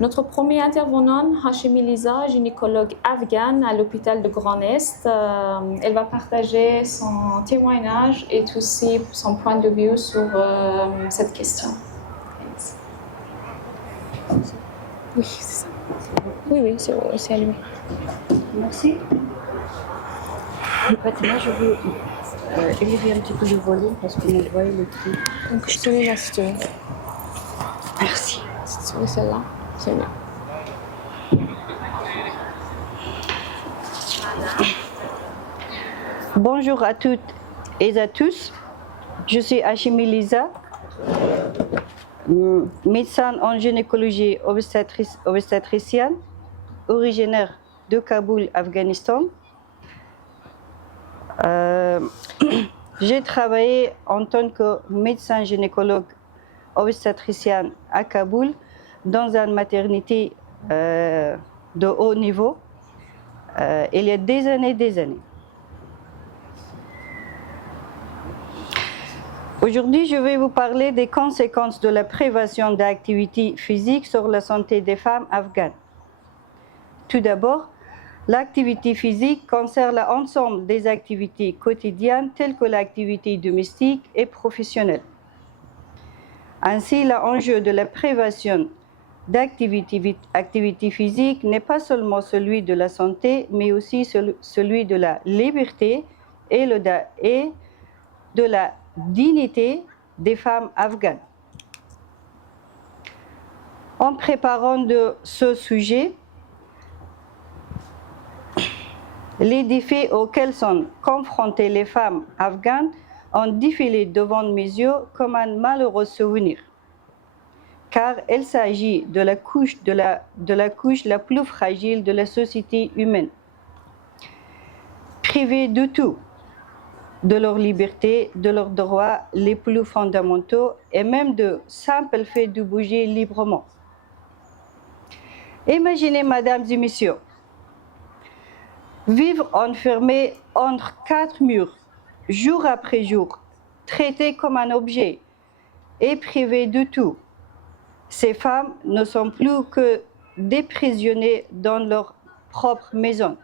Notre premier intervenant, Hashemi Liza, gynécologue afghane à l'hôpital de Grand Est, elle va partager son témoignage et aussi son point de vue sur cette question. Oui, c'est ça. Oui, c'est allumé. Merci. Fatima, je veux élever un petit peu le volume parce qu'on voit le truc. Donc, celui-là, si tu veux. Merci. Si tu veux celle-là, c'est mieux. Bonjour à toutes et à tous. Je suis Hashemi Liza, médecin en gynécologie obstétricienne, originaire de Kaboul, Afghanistan. J'ai travaillé en tant que médecin gynécologue obstétricienne à Kaboul dans une maternité de haut niveau il y a des années. Aujourd'hui, je vais vous parler des conséquences de la privation d'activité physique sur la santé des femmes afghanes. Tout d'abord, l'activité physique concerne l'ensemble des activités quotidiennes telles que l'activité domestique et professionnelle. Ainsi, l'enjeu de la privation d'activité physique n'est pas seulement celui de la santé, mais aussi celui de la liberté et de la dignité des femmes afghanes. En préparant de ce sujet, les défis auxquels sont confrontées les femmes afghanes ont défilé devant mes yeux comme un malheureux souvenir, car il s'agit de la couche la plus fragile de la société humaine. Privées de tout, de leur liberté, de leurs droits les plus fondamentaux et même de simple fait de bouger librement. Imaginez, mesdames et messieurs, vivre enfermé entre quatre murs, jour après jour, traité comme un objet et privé de tout. Ces femmes ne sont plus que des prisonniers dans leur propre maison.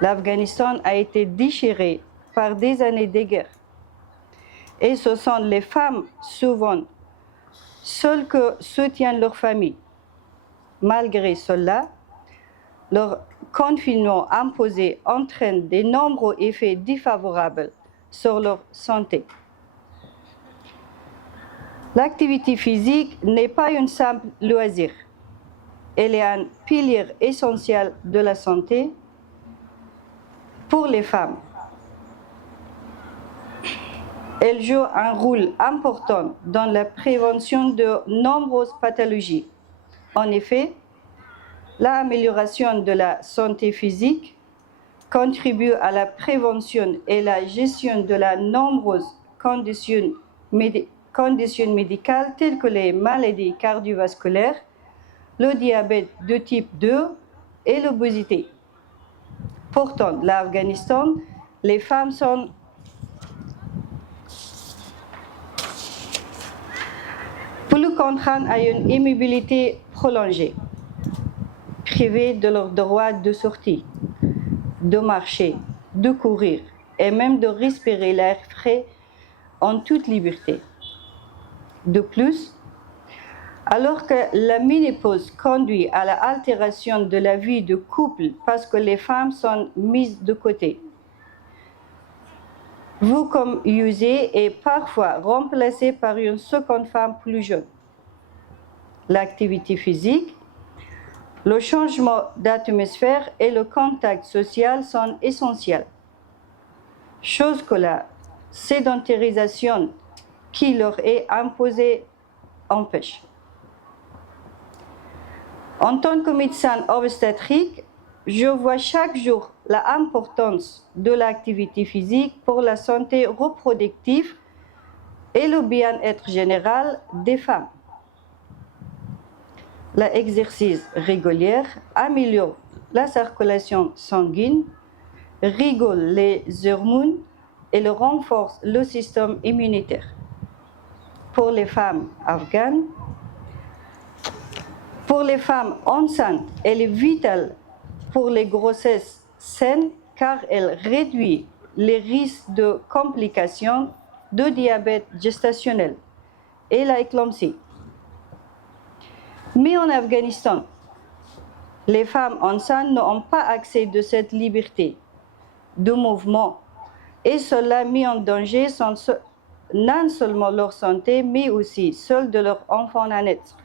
L'Afghanistan a été déchiré par des années de guerre. Et ce sont les femmes, souvent, seules que soutiennent leur famille. Malgré cela, leur confinement imposé entraîne de nombreux effets défavorables sur leur santé. L'activité physique n'est pas un simple loisir. Elle est un pilier essentiel de la santé pour les femmes. Elle joue un rôle important dans la prévention de nombreuses pathologies. En effet, l'amélioration de la santé physique contribue à la prévention et la gestion de nombreuses conditions médicales telles que les maladies cardiovasculaires, le diabète de type 2 et l'obésité. Pourtant, l'Afghanistan, les femmes sont plus contraintes à une immobilité prolongée, privées de leur droit de sortie, de marcher, de courir et même de respirer l'air frais en toute liberté. De plus, alors que la ménopause conduit à l'altération de la vie de couple parce que les femmes sont mises de côté, vues comme usées et parfois remplacées par une seconde femme plus jeune. L'activité physique, le changement d'atmosphère et le contact social sont essentiels, chose que la sédentarisation qui leur est imposée empêche. En tant que médecin obstétrique, je vois chaque jour l'importance de l'activité physique pour la santé reproductive et le bien-être général des femmes. L'exercice régulier améliore la circulation sanguine, régule les hormones et renforce le système immunitaire. Pour les femmes afghanes, Pour les femmes enceintes, elle est vitale pour les grossesses saines car elle réduit les risques de complications de diabète gestationnel et la éclampsie. Mais en Afghanistan, les femmes enceintes n'ont pas accès à cette liberté de mouvement et cela met en danger non seulement leur santé, mais aussi celle de leur enfant à naître.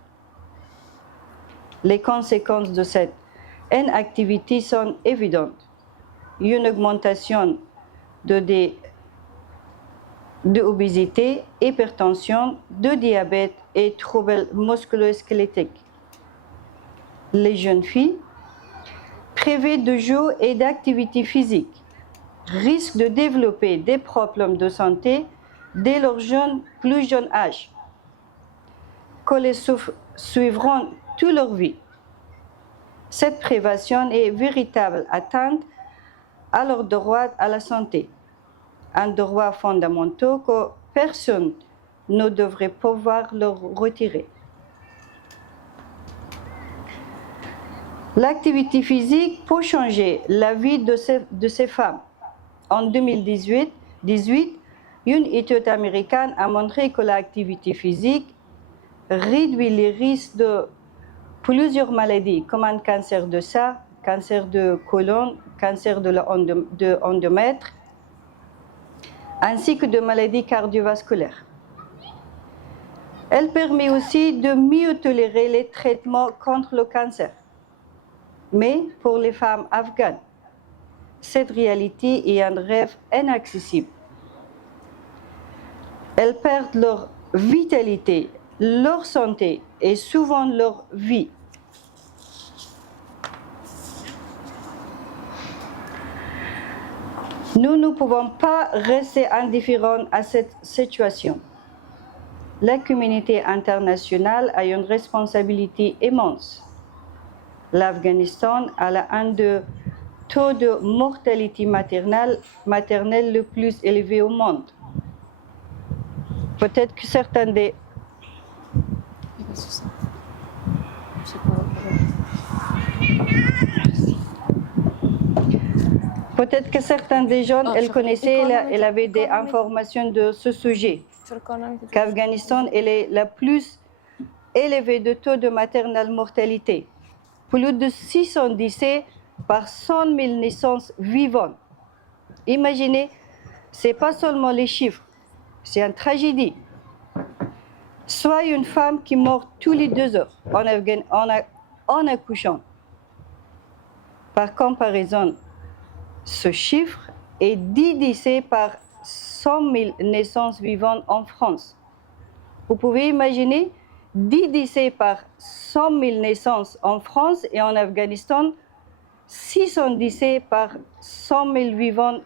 Les conséquences de cette inactivité sont évidentes. Une augmentation de obésité, hypertension, de diabète et troubles musculo-squelettiques. Les jeunes filles privées de jeux et d'activité physique risquent de développer des problèmes de santé dès leur plus jeune âge, que les suivront toute leur vie. Cette privation est une véritable atteinte à leur droit à la santé, un droit fondamental que personne ne devrait pouvoir leur retirer. L'activité physique peut changer la vie de ces femmes. En 2018, une étude américaine a montré que l'activité physique réduit les risques de plusieurs maladies comme un cancer de sein, cancer de côlon, cancer de l'endomètre, ainsi que de maladies cardiovasculaires. Elle permet aussi de mieux tolérer les traitements contre le cancer. Mais pour les femmes afghanes, cette réalité est un rêve inaccessible. Elles perdent leur vitalité, leur santé et souvent leur vie. Nous ne pouvons pas rester indifférents à cette situation. La communauté internationale a une responsabilité immense. L'Afghanistan a un des taux de mortalité maternelle le plus élevé au monde. Peut-être que certains des... Peut-être que certains des jeunes, elles connaissaient, elles avaient des informations de ce sujet. Qu'Afghanistan est la plus élevée de taux de maternelle mortalité. Plus de 600 décès par 100 000 naissances vivantes. Imaginez, ce n'est pas seulement les chiffres, c'est une tragédie. Soit une femme qui meurt tous les 2 heures en accouchant. Par comparaison, ce chiffre est 10 décès par 100 000 naissances vivantes en France. Vous pouvez imaginer 10 décès par 100 000 naissances en France et en Afghanistan, 600 décès par 100 000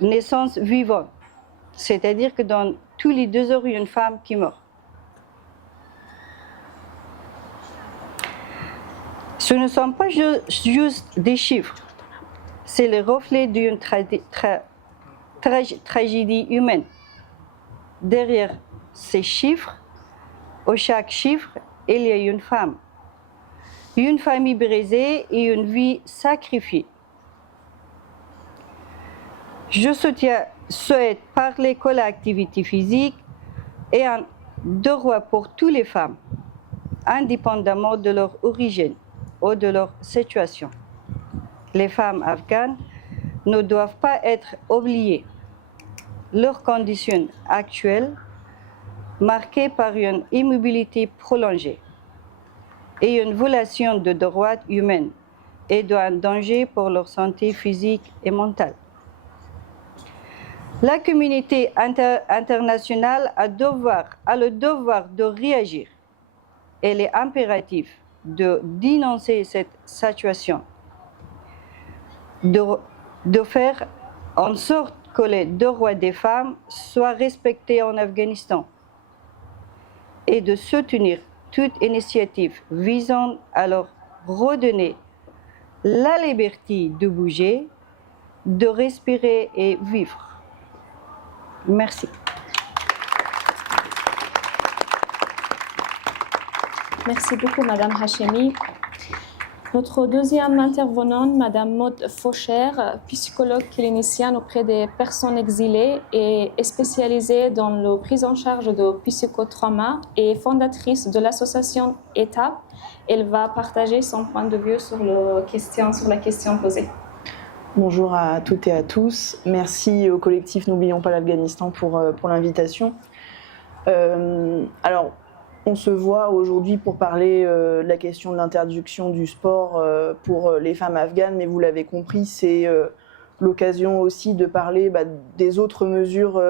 naissances vivantes. C'est-à-dire que dans tous les 2 heures, il y a une femme qui meurt. Ce ne sont pas juste des chiffres, c'est le reflet d'une tragédie humaine. Derrière ces chiffres, à chaque chiffre, il y a une femme, une famille brisée et une vie sacrifiée. Je souhaite parler que l'activité physique est un droit pour toutes les femmes, indépendamment de leur origine ou de leur situation. Les femmes afghanes ne doivent pas être oubliées. Leurs conditions actuelles, marquées par une immobilité prolongée et une violation de droits humains, est un danger pour leur santé physique et mentale. La communauté internationale a le devoir de réagir. Il est impératif de dénoncer cette situation, de faire en sorte que les droits des femmes soient respectés en Afghanistan et de soutenir toute initiative visant à leur redonner la liberté de bouger, de respirer et vivre. Merci. Merci beaucoup, Madame Hachemi. Notre deuxième intervenante, Madame Maud Faucher, psychologue clinicienne auprès des personnes exilées et est spécialisée dans la prise en charge de psychotrauma et fondatrice de l'association ETAP. Elle va partager son point de vue sur la question posée. Bonjour à toutes et à tous. Merci au collectif N'oublions pas l'Afghanistan pour l'invitation. Alors, on se voit aujourd'hui pour parler de la question de l'interdiction du sport pour les femmes afghanes, mais vous l'avez compris, c'est l'occasion aussi de parler des autres mesures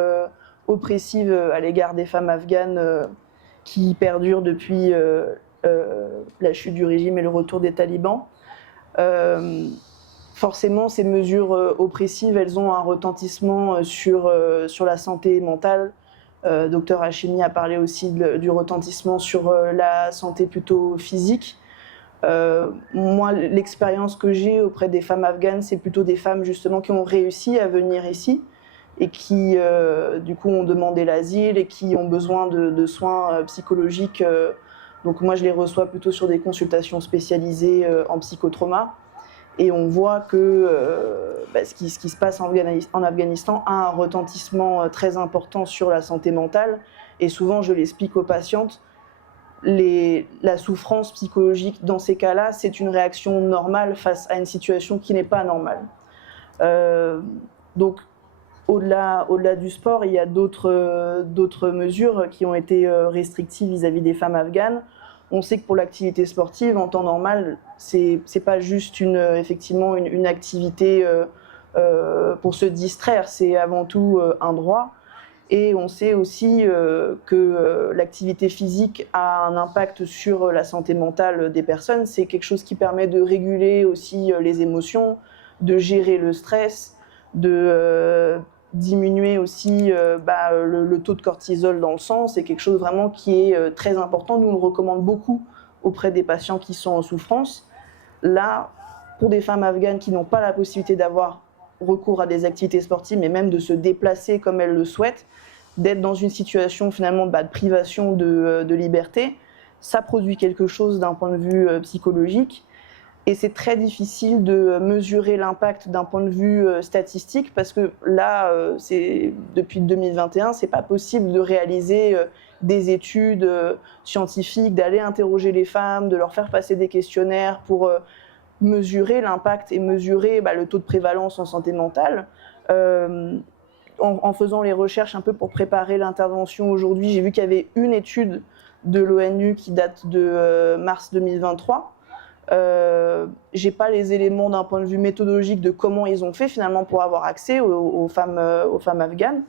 oppressives à l'égard des femmes afghanes qui perdurent depuis la chute du régime et le retour des talibans. Forcément, ces mesures oppressives, elles ont un retentissement sur la santé mentale. Docteur Hachemi a parlé aussi du retentissement sur la santé plutôt physique. Moi, l'expérience que j'ai auprès des femmes afghanes, c'est plutôt des femmes justement qui ont réussi à venir ici et qui, du coup, ont demandé l'asile et qui ont besoin de soins psychologiques. Donc moi, je les reçois plutôt sur des consultations spécialisées en psychotrauma. Et on voit que ce qui se passe en Afghanistan a un retentissement très important sur la santé mentale. Et souvent, je l'explique aux patientes, la souffrance psychologique dans ces cas-là, c'est une réaction normale face à une situation qui n'est pas normale. Donc, au-delà du sport, il y a d'autres mesures qui ont été restrictives vis-à-vis des femmes afghanes. On sait que pour l'activité sportive, en temps normal, c'est pas juste effectivement une activité pour se distraire, c'est avant tout un droit. Et on sait aussi que l'activité physique a un impact sur la santé mentale des personnes. C'est quelque chose qui permet de réguler aussi les émotions, de gérer le stress, de diminuer aussi le taux de cortisol dans le sang. C'est quelque chose vraiment qui est très important. Nous, on le recommande beaucoup auprès des patients qui sont en souffrance. Là, pour des femmes afghanes qui n'ont pas la possibilité d'avoir recours à des activités sportives, mais même de se déplacer comme elles le souhaitent, d'être dans une situation finalement de privation de liberté, ça produit quelque chose d'un point de vue psychologique. Et c'est très difficile de mesurer l'impact d'un point de vue statistique parce que là, depuis 2021, c'est pas possible de réaliser des études scientifiques, d'aller interroger les femmes, de leur faire passer des questionnaires pour mesurer l'impact et mesurer le taux de prévalence en santé mentale. En faisant les recherches un peu pour préparer l'intervention aujourd'hui, j'ai vu qu'il y avait une étude de l'ONU qui date de mars 2023. J'ai pas les éléments d'un point de vue méthodologique de comment ils ont fait finalement pour avoir accès aux femmes afghanes,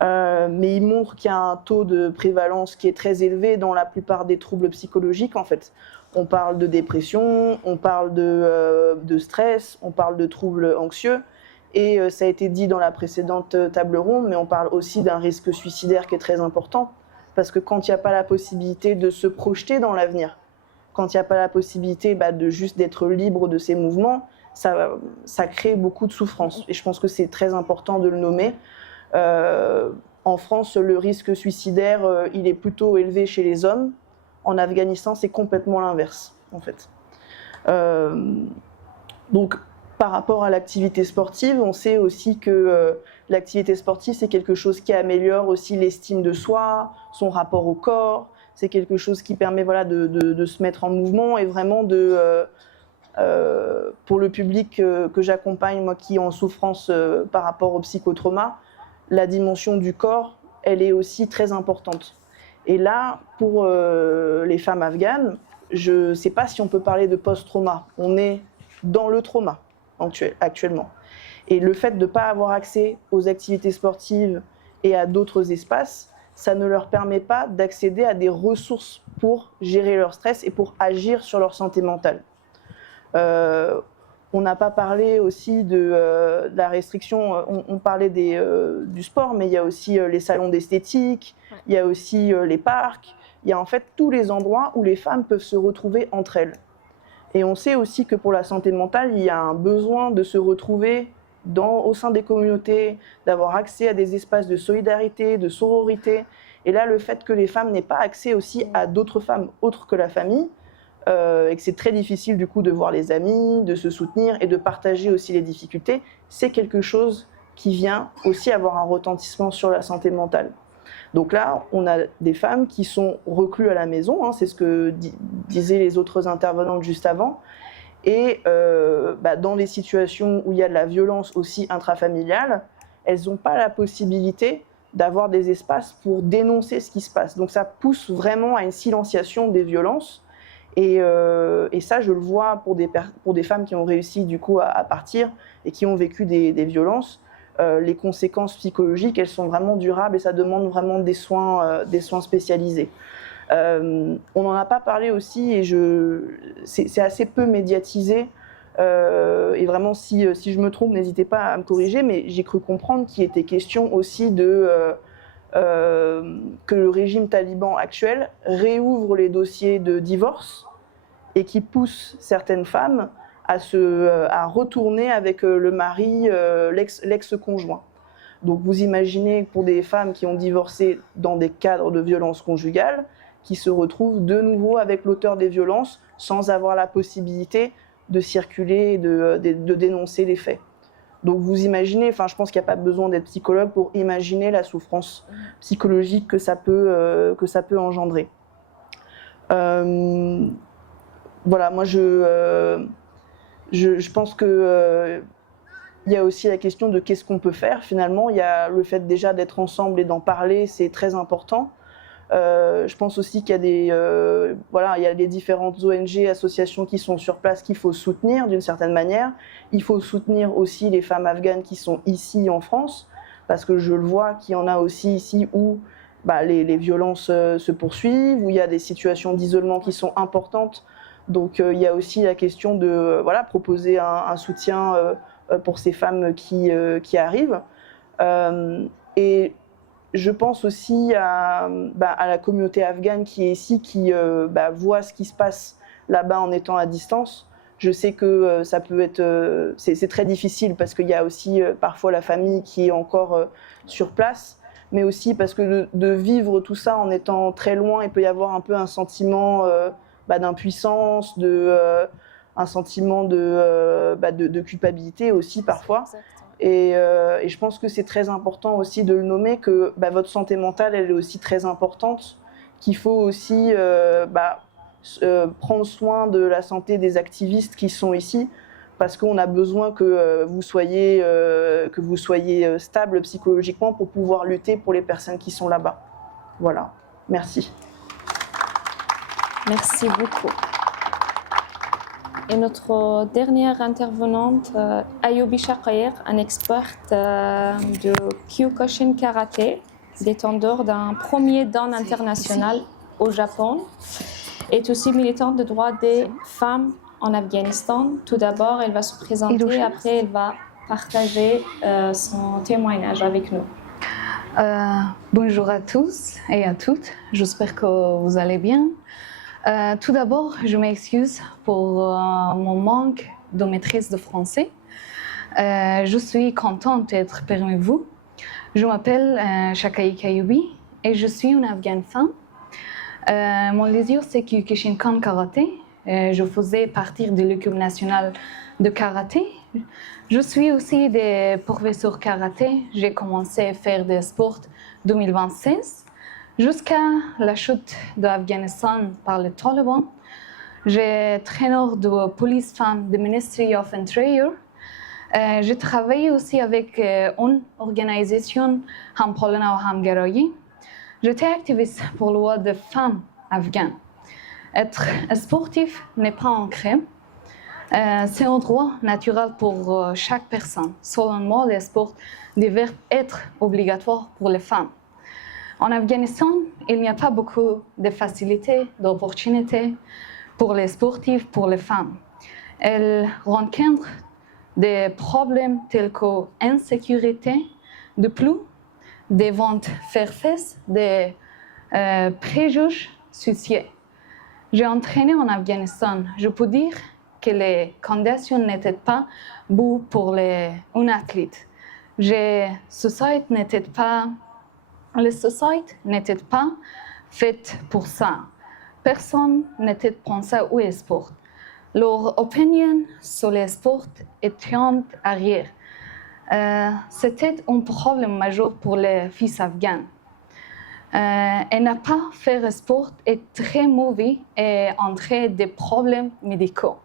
mais ils montrent qu'il y a un taux de prévalence qui est très élevé dans la plupart des troubles psychologiques en fait. On parle de dépression, on parle de stress, on parle de troubles anxieux. Et ça a été dit dans la précédente table ronde, mais on parle aussi d'un risque suicidaire qui est très important, parce que quand il n'y a pas la possibilité de se projeter dans l'avenir, quand il n'y a pas la possibilité de juste d'être libre de ses mouvements, ça crée beaucoup de souffrance. Et je pense que c'est très important de le nommer. En France, le risque suicidaire, il est plutôt élevé chez les hommes. En Afghanistan, c'est complètement l'inverse, en fait. Donc, par rapport à l'activité sportive, on sait aussi que l'activité sportive, c'est quelque chose qui améliore aussi l'estime de soi, son rapport au corps. C'est quelque chose qui permet de se mettre en mouvement et vraiment pour le public que j'accompagne, moi qui est en souffrance par rapport au psychotrauma, la dimension du corps, elle est aussi très importante. Et là, pour les femmes afghanes, je ne sais pas si on peut parler de post-trauma. On est dans le trauma actuellement. Et le fait de ne pas avoir accès aux activités sportives et à d'autres espaces, ça ne leur permet pas d'accéder à des ressources pour gérer leur stress et pour agir sur leur santé mentale. On n'a pas parlé aussi de la restriction, on parlait du sport, mais il y a aussi les salons d'esthétique, il y a aussi les parcs, il y a en fait tous les endroits où les femmes peuvent se retrouver entre elles. Et on sait aussi que pour la santé mentale, il y a un besoin de se retrouver au sein des communautés, d'avoir accès à des espaces de solidarité, de sororité. Et là, le fait que les femmes n'aient pas accès aussi à d'autres femmes autres que la famille, et que c'est très difficile du coup de voir les amis, de se soutenir et de partager aussi les difficultés, c'est quelque chose qui vient aussi avoir un retentissement sur la santé mentale. Donc là, on a des femmes qui sont recluses à la maison, hein, c'est ce que disaient les autres intervenantes juste avant, et dans les situations où il y a de la violence aussi intrafamiliale, elles n'ont pas la possibilité d'avoir des espaces pour dénoncer ce qui se passe. Donc ça pousse vraiment à une silenciation des violences. Et ça, je le vois pour des femmes qui ont réussi du coup à partir et qui ont vécu des violences. Les conséquences psychologiques, elles sont vraiment durables et ça demande vraiment des soins spécialisés. On n'en a pas parlé aussi et c'est assez peu médiatisé. Et vraiment, si je me trompe, n'hésitez pas à me corriger, mais j'ai cru comprendre qu'il était question aussi que le régime taliban actuel réouvre les dossiers de divorce et qui pousse certaines femmes à retourner avec le mari, l'ex-conjoint. Donc vous imaginez pour des femmes qui ont divorcé dans des cadres de violence conjugale, qui se retrouvent de nouveau avec l'auteur des violences sans avoir la possibilité de circuler et de dénoncer les faits. Donc vous imaginez, je pense qu'il n'y a pas besoin d'être psychologue pour imaginer la souffrance psychologique que ça peut engendrer. Voilà, moi je pense que il y a aussi la question de qu'est-ce qu'on peut faire finalement. Il y a le fait déjà d'être ensemble et d'en parler, c'est très important. Je pense aussi qu'il y a il y a les différentes ONG, associations qui sont sur place qu'il faut soutenir d'une certaine manière. Il faut soutenir aussi les femmes afghanes qui sont ici en France, parce que je le vois qu'il y en a aussi ici où les violences se poursuivent, où il y a des situations d'isolement qui sont importantes. Donc il y a aussi la question de proposer un soutien pour ces femmes qui arrivent. Et je pense aussi à la communauté afghane qui est ici, qui voit ce qui se passe là-bas en étant à distance. Je sais que ça peut être, c'est très difficile parce qu'il y a aussi parfois la famille qui est encore sur place, mais aussi parce que de vivre tout ça en étant très loin, il peut y avoir un peu un sentiment d'impuissance, un sentiment de culpabilité aussi parfois. Et je pense que c'est très important aussi de le nommer, que votre santé mentale, elle est aussi très importante, qu'il faut aussi prendre soin de la santé des activistes qui sont ici, parce qu'on a besoin que vous soyez stable psychologiquement pour pouvoir lutter pour les personnes qui sont là-bas. Voilà, merci. Merci beaucoup. Et notre dernière intervenante, Ayoubi Shaqair, un expert de Kyokushin Karaté, détenteur d'un premier dan international au Japon, est aussi militante de droits des femmes en Afghanistan. Tout d'abord, elle va se présenter, après elle va partager son témoignage avec nous. Bonjour à tous et à toutes, j'espère que vous allez bien. Tout d'abord, je m'excuse pour mon manque de maîtrise de français. Je suis contente d'être parmi vous. Je m'appelle Shaqair Ayoubi et je suis une Afghane femme. Mon leader, c'est Kyokushinkan Karaté. Je faisais partie de l'équipe nationale de karaté. Je suis aussi des professeurs karaté. J'ai commencé à faire des sports en 2026. Jusqu'à la chute de l'Afghanistan par les talibans, j'ai traîneur de police femme du Ministry of Interior. J'ai travaillé aussi avec une organisation Hampolina و Hamgarayi. J'étais activiste pour le droit des femmes afghanes. Être sportif n'est pas un crime. C'est un droit naturel pour chaque personne. Selon moi, les sports devraient être obligatoires pour les femmes. En Afghanistan, il n'y a pas beaucoup de facilités, d'opportunités pour les sportifs, pour les femmes. Elles rencontrent des problèmes tels que l'insécurité, de plus, des ventes fair-face, des préjugés sociaux. J'ai entraîné en Afghanistan. Je peux dire que les conditions n'étaient pas bonnes pour un athlète. Société n'était pas La société n'était pas faite pour ça. Personne n'était pensé au sport. Leur opinion sur le sport était en arrière. C'était un problème majeur pour les filles afghanes. Elle n'a pas fait le sport est très mauvais et entraîne des problèmes médicaux.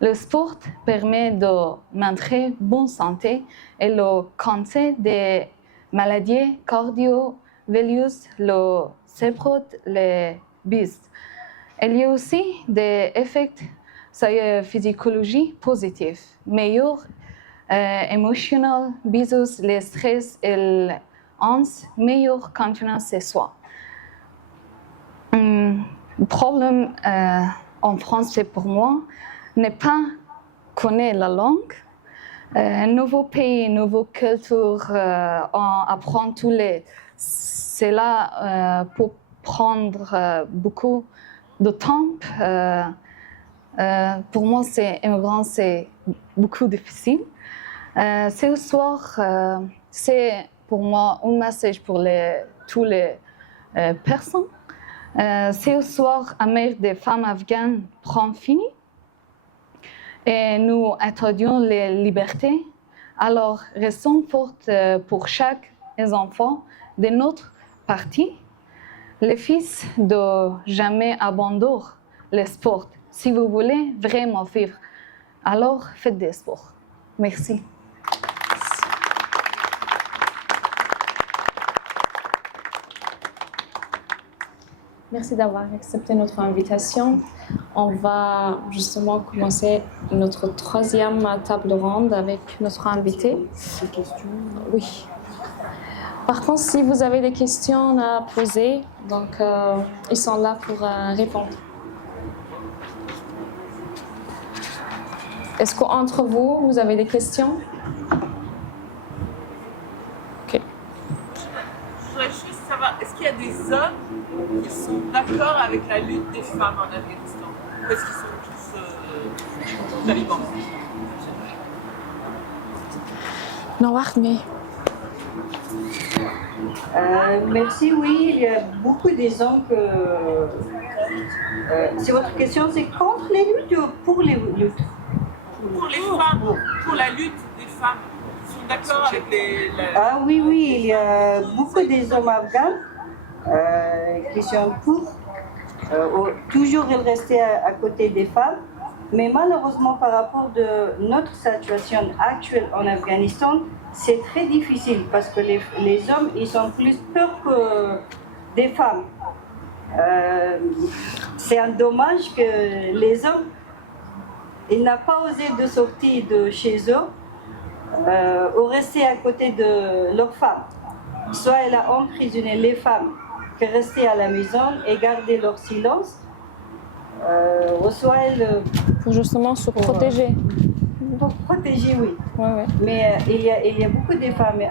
Le sport permet de maintenir bonne santé et le cancer des maladies cardiovasculaires, le séprot, les bistes. Il y a aussi des effets sur la physiologie positifs, meilleur émotionnel, bisous, le stress et l'anxiété, meilleure confiance en soi. Le problème en France, c'est pour moi, n'est pas connaître la langue. Nouveau pays, nouvelle culture, on apprend tous les. C'est là pour prendre beaucoup de temps. Pour moi, c'est immigrant, c'est beaucoup difficile. Ce soir, c'est pour moi un message pour toutes les personnes. Ce soir, la mère des femmes afghanes prend fini et nous étudions les libertés. Alors, restons fortes pour chaque enfant de notre parti. Les fils de jamais abandonner le sport. Si vous voulez vraiment vivre, alors faites des sports. Merci. Merci d'avoir accepté notre invitation. On va justement commencer notre troisième table ronde avec notre invité. Des questions? Oui. Par contre, si vous avez des questions à poser, donc ils sont là pour répondre. Est-ce qu'entre vous, vous avez des questions? Ok. Je voudrais juste savoir, est-ce qu'il y a des hommes qui sont d'accord avec la lutte des femmes en Afghanistan? Ou est-ce qu'ils sont tous talibans? Non, mais Merci, oui, il y a beaucoup des hommes que... si votre question c'est contre les luttes ou pour les luttes? Pour les femmes, pour la lutte des femmes, ils sont d'accord avec Ah oui, oui, il y a beaucoup des hommes afghans qui sont pour toujours rester à côté des femmes. Mais malheureusement, par rapport de notre situation actuelle en Afghanistan, c'est très difficile parce que les hommes, ils ont plus peur que des femmes. C'est un dommage que les hommes, ils n'ont pas osé de sortir de chez eux ou rester à côté de leurs femmes. Soit elle a emprisonné les femmes qui restaient à la maison et gardaient leur silence, ou soit elle... pour justement se protéger. Pour protéger, oui. Ouais. Mais il y a beaucoup de femmes.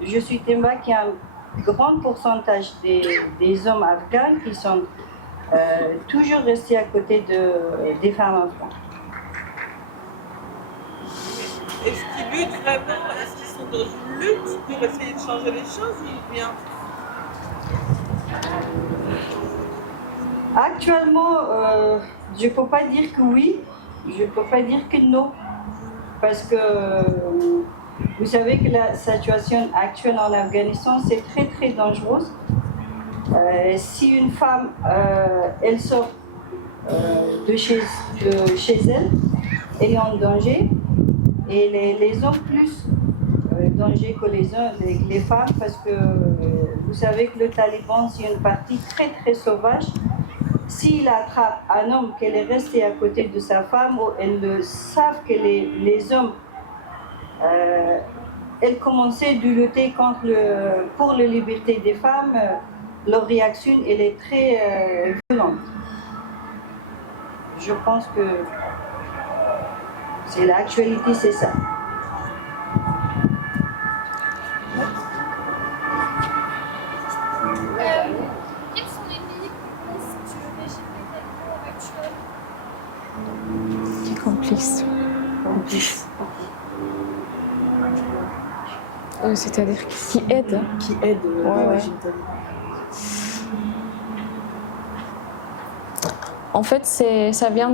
Je suis témoin qu'il y a un grand pourcentage des hommes afghans qui sont toujours restés à côté des femmes afghanes. Est-ce qu'ils luttent vraiment? Est-ce qu'ils sont dans une lutte pour essayer de changer les choses ou bien? Actuellement, je ne peux pas dire que oui, je ne peux pas dire que non. Parce que vous savez que la situation actuelle en Afghanistan, c'est très très dangereux. Si une femme, elle sort de chez elle, elle est en danger. Et les hommes plus danger que les femmes, parce que vous savez que le Taliban, c'est une partie très très sauvage. S'il attrape un homme qui est resté à côté de sa femme, elles savent que les hommes, elles commençaient de lutter pour la liberté des femmes, leur réaction elle est très violente. Je pense que c'est l'actualité, c'est ça. Quelles sont les limites du régime actuel? C'est complice. C'est-à-dire qui aide. qui aident dans le Ouais. régime taliban. En fait, ça vient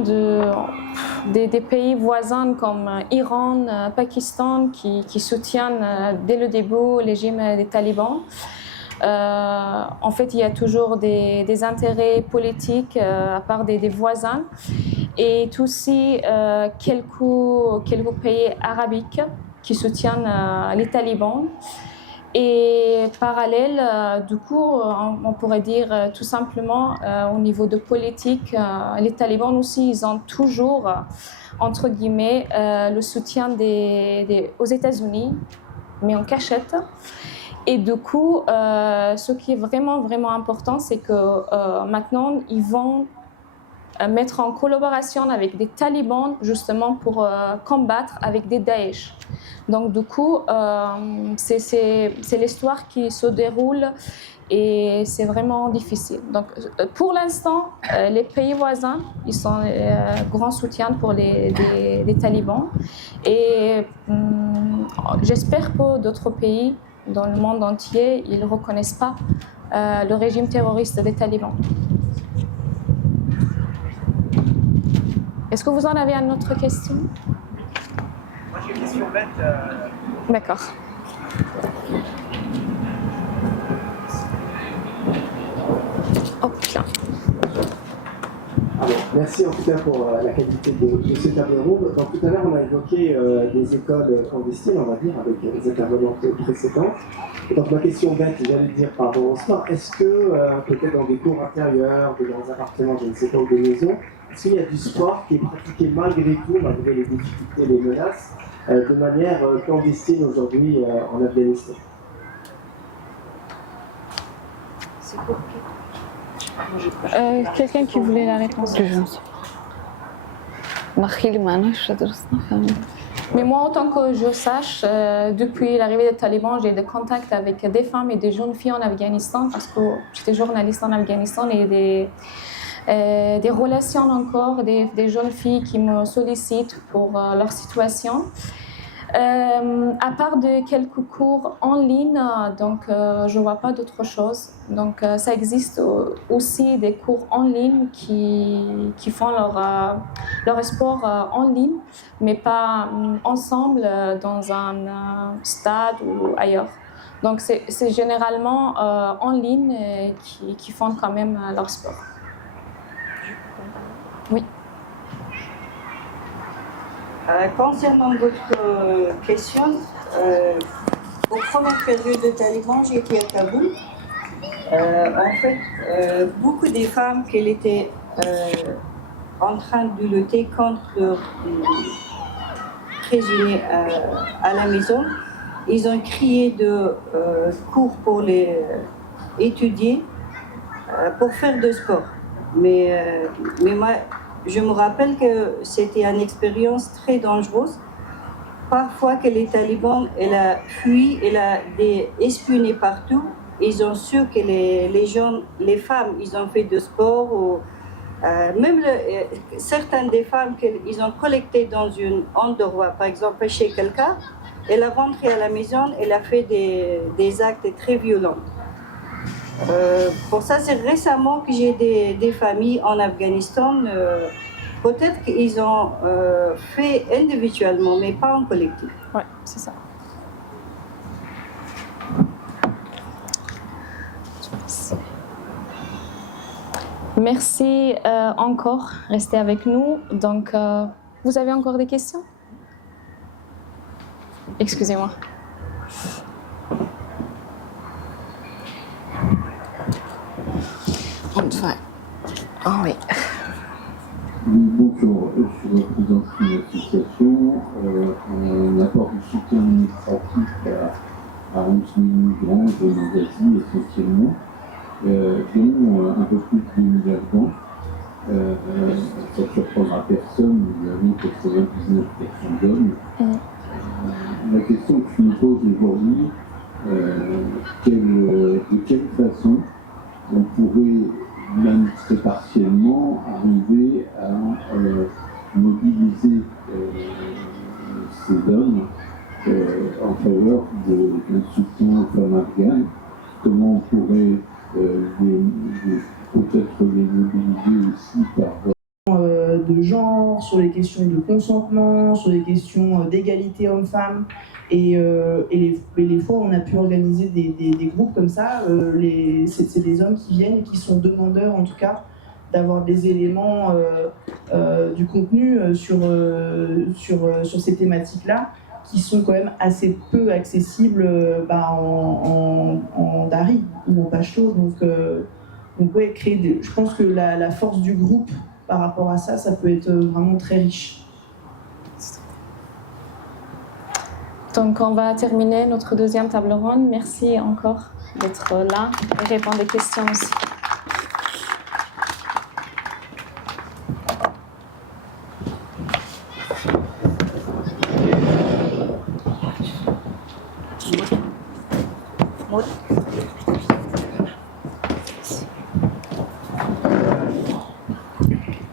des pays voisins comme Iran, Pakistan, qui soutiennent dès le début le régime des talibans. En fait, il y a toujours des intérêts politiques à part des voisins et aussi quelques pays arabiques qui soutiennent les talibans. Et parallèle, du coup, on pourrait dire tout simplement au niveau de politique, les talibans aussi, ils ont toujours, entre guillemets, le soutien aux États-Unis, mais en cachette. Et du coup, ce qui est vraiment, vraiment important, c'est que maintenant, ils vont mettre en collaboration avec des talibans justement pour combattre avec des Daesh. Donc du coup, c'est l'histoire qui se déroule et c'est vraiment difficile. Donc pour l'instant, les pays voisins, ils sont grand soutien pour les talibans et j'espère que d'autres pays dans le monde entier, ils ne reconnaissent pas le régime terroriste des talibans. Est-ce que vous en avez une autre question? Moi j'ai une question bête. D'accord. Hop là. Alors, merci en tout cas pour la qualité de ces tables rondes. Donc, tout à l'heure, on a évoqué des écoles clandestines, on va dire, avec les intervenants précédents. Et donc, ma question bête, j'allais dire par rapport au sport, est-ce que, peut-être dans des cours intérieurs, dans des appartements, je ne sais pas, ou des maisons, est-ce qu'il y a du sport qui est pratiqué malgré tout, malgré les difficultés, les menaces, de manière clandestine aujourd'hui en Afghanistan? C'est pour Quelqu'un qui voulait la réponse? Mais moi, autant que je sache, depuis l'arrivée des talibans, j'ai des contacts avec des femmes et des jeunes filles en Afghanistan parce que j'étais journaliste en Afghanistan et des relations encore, des jeunes filles qui me sollicitent pour leur situation. À part de quelques cours en ligne, donc je ne vois pas d'autre chose. Donc ça existe aussi des cours en ligne qui font leur sport en ligne, mais pas ensemble dans un stade ou ailleurs. Donc c'est généralement en ligne qui font quand même leur sport. Oui. Concernant votre question, aux premières périodes de talibans, j'étais à Kaboul. En fait, beaucoup des femmes qui étaient en train de lutter contre leurs prisonniers à la maison, ils ont créé de cours pour les étudier, pour faire de sport. Mais moi, je me rappelle que c'était une expérience très dangereuse. Parfois que les talibans, elle a fui, elle a espionné partout. Ils ont su que les gens, les femmes, ils ont fait de sport. Ou, même certaines des femmes qu'ils ont collectées dans un endroit, par exemple chez quelqu'un, elle a rentré à la maison, elle a fait des actes très violents. Pour ça, c'est récemment que j'ai des familles en Afghanistan. Peut-être qu'ils ont fait individuellement, mais pas en collectif. Oui, c'est ça. Merci encore, restez avec nous. Donc, vous avez encore des questions? Excusez-moi. Ah oui. Bonjour, je représente une association. On apporte du soutien administratif à 11 000 migrants venant d'Asie essentiellement, dont un peu plus de 2 000 Afghans. Ça ne surprendra personne, nous avons 99% d'hommes. La question que je me pose aujourd'hui, de quelle façon on pourrait, même très partiellement, arriver à mobiliser ces hommes en faveur d'un de genre, sur les questions de consentement, sur les questions d'égalité homme-femme. Et les fois où on a pu organiser des groupes comme ça, c'est des hommes qui viennent et qui sont demandeurs en tout cas d'avoir des éléments, du contenu sur ces thématiques-là, qui sont quand même assez peu accessibles en Dari ou en Pashto. Donc ouais, je pense que la force du groupe par rapport à ça, ça peut être vraiment très riche. Donc on va terminer notre deuxième table ronde. Merci encore d'être là et répondre aux questions aussi.